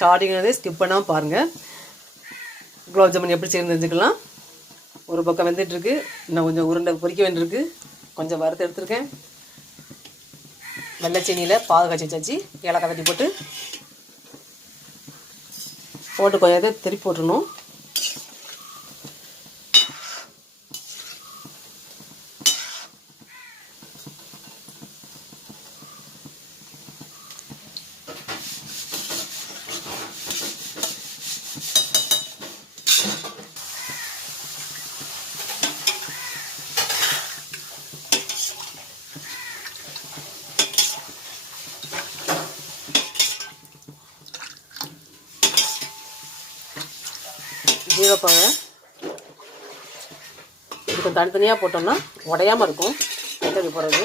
ஸ்டார்டிங்லேருந்தே skip பண்ணாமல் பாருங்கள். குலோப் ஜாமுன் எப்படி செய்யணும் தெரிஞ்சுக்கலாம். ஒரு பக்கம் வெந்துட்டுருக்கு, இன்னும் கொஞ்சம் உருண்டை பொரிக்க வேண்டியிருக்கு. கொஞ்சம் வறுத்து எடுத்துருக்கேன். வெள்ளை சீனியில் பாகு காய்ச்சி வச்சாச்சு. ஏலக்காய் தட்டி போட்டு கொஞ்சம் இதை திருப்பி போட்டுடணும். ஜீரகப்பாங்க இது கொஞ்சம் தனித்தனியாக போட்டோம்னா உடையாமல் இருக்கும். தண்ணி போடுறது